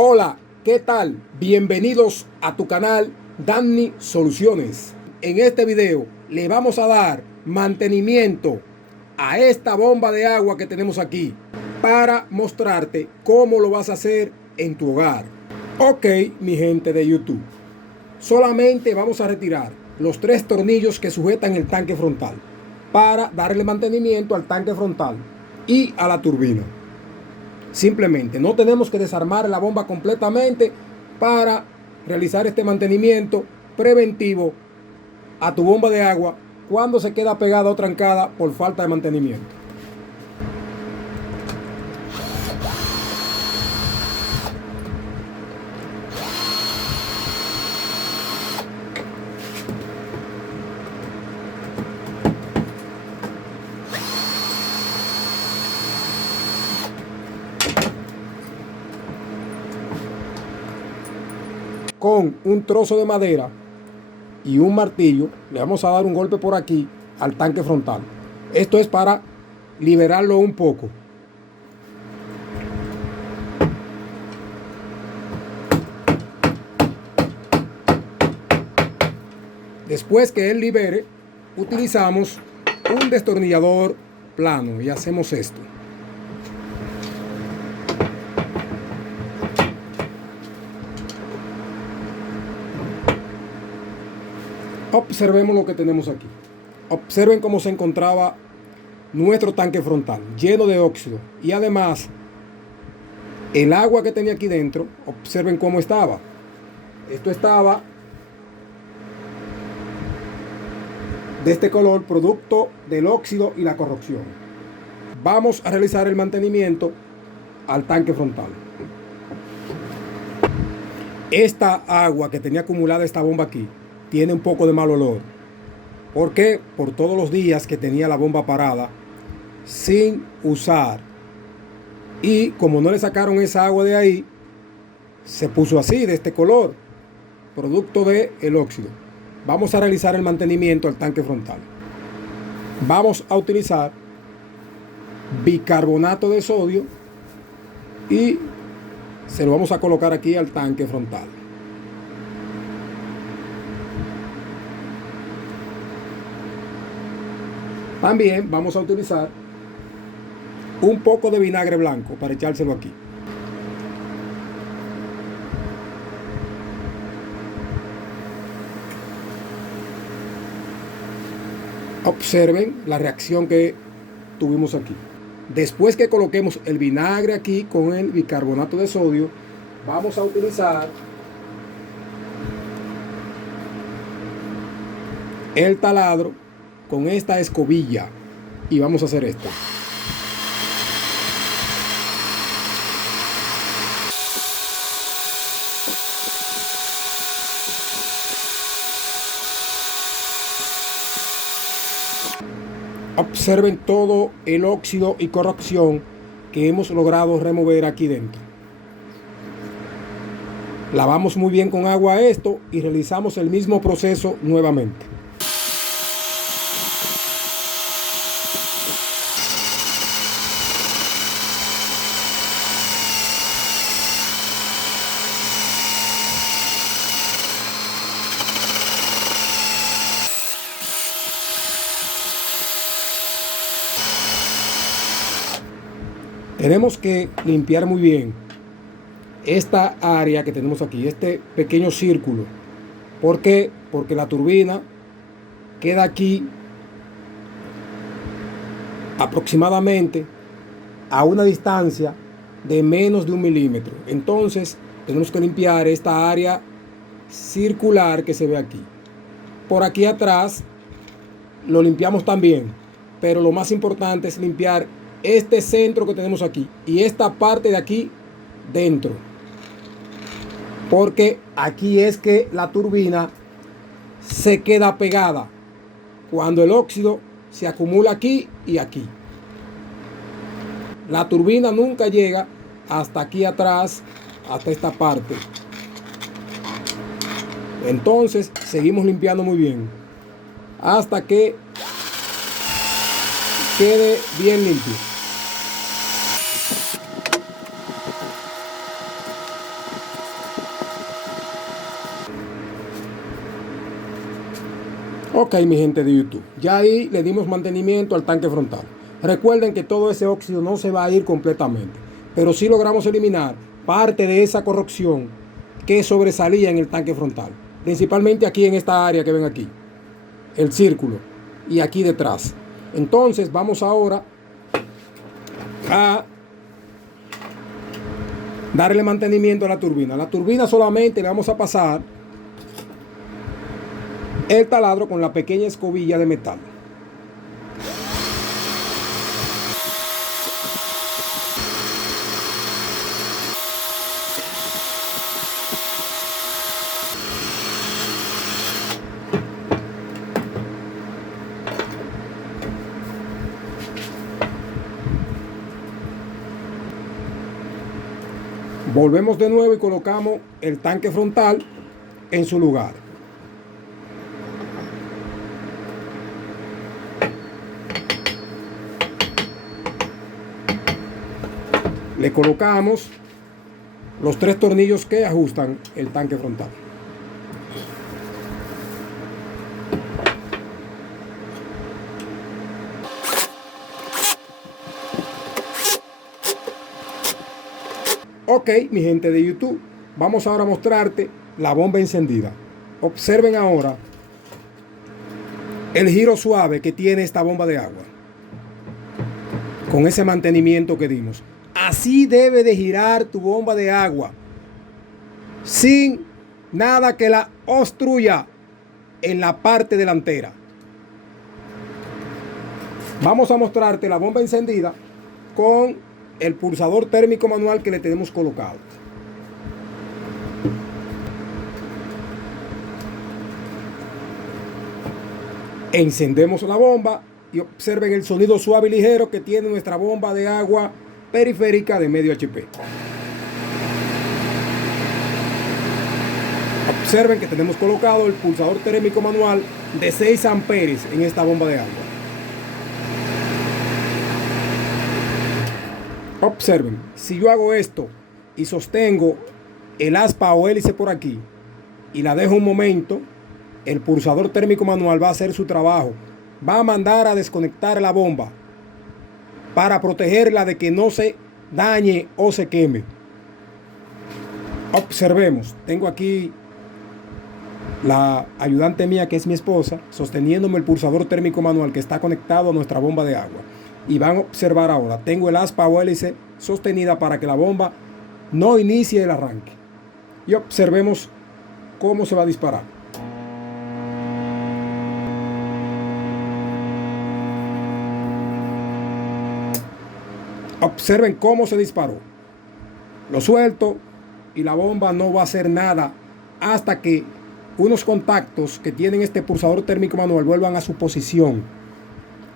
Hola, ¿qué tal? Bienvenidos a tu canal Danny Soluciones. En este video le vamos a dar mantenimiento a esta bomba de agua que tenemos aquí para mostrarte cómo lo vas a hacer en tu hogar. Ok, mi gente de YouTube, solamente vamos a retirar los 3 tornillos que sujetan el tanque frontal para darle mantenimiento al tanque frontal y a la turbina. Simplemente no tenemos que desarmar la bomba completamente para realizar este mantenimiento preventivo a tu bomba de agua cuando se queda pegada o trancada por falta de mantenimiento. Con un trozo de madera y un martillo le vamos a dar un golpe por aquí al tanque frontal. Esto es para liberarlo un poco. Después que él libere, utilizamos un destornillador plano y hacemos esto. Observemos lo que tenemos aquí. Observen cómo se encontraba nuestro tanque frontal, lleno de óxido. Y además, el agua que tenía aquí dentro, observen cómo estaba. Esto estaba de este color, producto del óxido y la corrosión. Vamos a realizar el mantenimiento al tanque frontal. Esta agua que tenía acumulada esta bomba aquí tiene un poco de mal olor. ¿Por qué? Por todos los días que tenía la bomba parada sin usar. Y como no le sacaron esa agua de ahí, se puso así, de este color, producto del óxido. Vamos a realizar el mantenimiento al tanque frontal. Vamos a utilizar bicarbonato de sodio y se lo vamos a colocar aquí al tanque frontal. También vamos a utilizar un poco de vinagre blanco para echárselo aquí. Observen la reacción que tuvimos aquí. Después que coloquemos el vinagre aquí con el bicarbonato de sodio, vamos a utilizar el taladro con esta escobilla y vamos a hacer esto. Observen todo el óxido y corrosión que hemos logrado remover aquí dentro. Lavamos muy bien con agua esto y realizamos el mismo proceso nuevamente. Tenemos que limpiar muy bien esta área que tenemos aquí, este pequeño círculo. ¿Por qué? Porque la turbina queda aquí aproximadamente a una distancia de menos de 1 milímetro. Entonces tenemos que limpiar esta área circular que se ve aquí. Por aquí atrás lo limpiamos también, pero lo más importante es limpiar este centro que tenemos aquí y esta parte de aquí dentro, porque aquí es que la turbina se queda pegada cuando el óxido se acumula aquí y aquí. La turbina nunca llega hasta aquí atrás, hasta esta parte. Entonces seguimos limpiando muy bien hasta que quede bien limpio. Ok, mi gente de YouTube, ya ahí le dimos mantenimiento al tanque frontal. Recuerden que todo ese óxido no se va a ir completamente, pero sí logramos eliminar parte de esa corrosión que sobresalía en el tanque frontal, principalmente aquí en esta área que ven aquí, el círculo, y aquí detrás. Entonces vamos ahora a darle mantenimiento a la turbina. La turbina solamente le vamos a pasar el taladro con la pequeña escobilla de metal. Volvemos de nuevo y colocamos el tanque frontal en su lugar. Le colocamos los 3 tornillos que ajustan el tanque frontal. Ok, mi gente de YouTube, vamos ahora a mostrarte la bomba encendida. Observen ahora el giro suave que tiene esta bomba de agua con ese mantenimiento que dimos. Así debe de girar tu bomba de agua, sin nada que la obstruya en la parte delantera. Vamos a mostrarte la bomba encendida con el pulsador térmico manual que le tenemos colocado. Encendemos la bomba y observen el sonido suave y ligero que tiene nuestra bomba de agua periférica de medio HP. Observen que tenemos colocado el pulsador térmico manual de 6 amperes en esta bomba de agua. Observen, si yo hago esto y sostengo el aspa o hélice por aquí y la dejo un momento, el pulsador térmico manual va a hacer su trabajo. Va a mandar a desconectar la bomba para protegerla de que no se dañe o se queme. Observemos, tengo aquí la ayudante mía, que es mi esposa, sosteniéndome el pulsador térmico manual que está conectado a nuestra bomba de agua. Y van a observar ahora, tengo el aspa o hélice sostenida para que la bomba no inicie el arranque. Y observemos cómo se va a disparar. Observen cómo se disparó. Lo suelto y la bomba no va a hacer nada hasta que unos contactos que tienen este pulsador térmico manual vuelvan a su posición.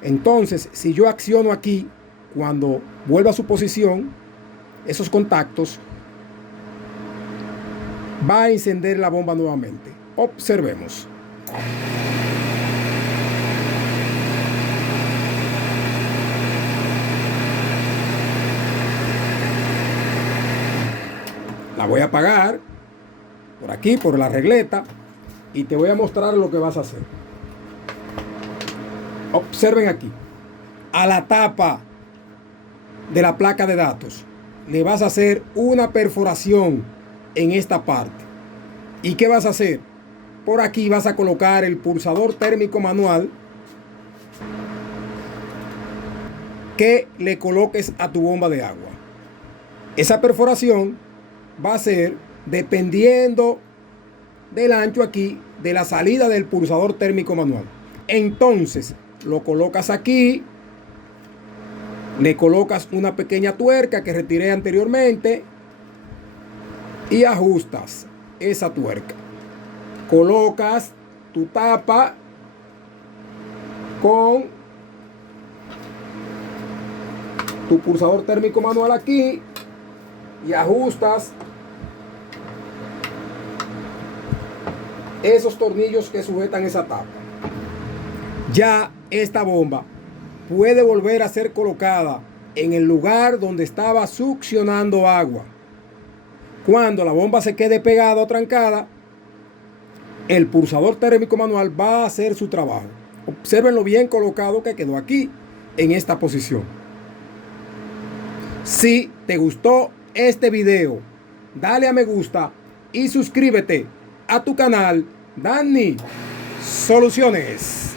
Entonces, si yo acciono aquí, cuando vuelva a su posición, esos contactos, va a encender la bomba nuevamente. Observemos. La voy a apagar por aquí, por la regleta, y te voy a mostrar lo que vas a hacer. Observen aquí, a la tapa de la placa de datos le vas a hacer una perforación en esta parte. ¿Y qué vas a hacer? Por aquí vas a colocar el pulsador térmico manual que le coloques a tu bomba de agua. Esa perforación va a ser dependiendo del ancho aquí de la salida del pulsador térmico manual. Entonces lo colocas aquí, le colocas una pequeña tuerca que retiré anteriormente y ajustas esa tuerca. Colocas tu tapa con tu pulsador térmico manual aquí y ajustas esos tornillos que sujetan esa tapa. Ya esta bomba puede volver a ser colocada en el lugar donde estaba succionando agua. Cuando la bomba se quede pegada o trancada, el pulsador térmico manual va a hacer su trabajo. Observen lo bien colocado que quedó aquí en esta posición. Si te gustó este video, dale a me gusta y suscríbete a tu canal Danny Soluciones.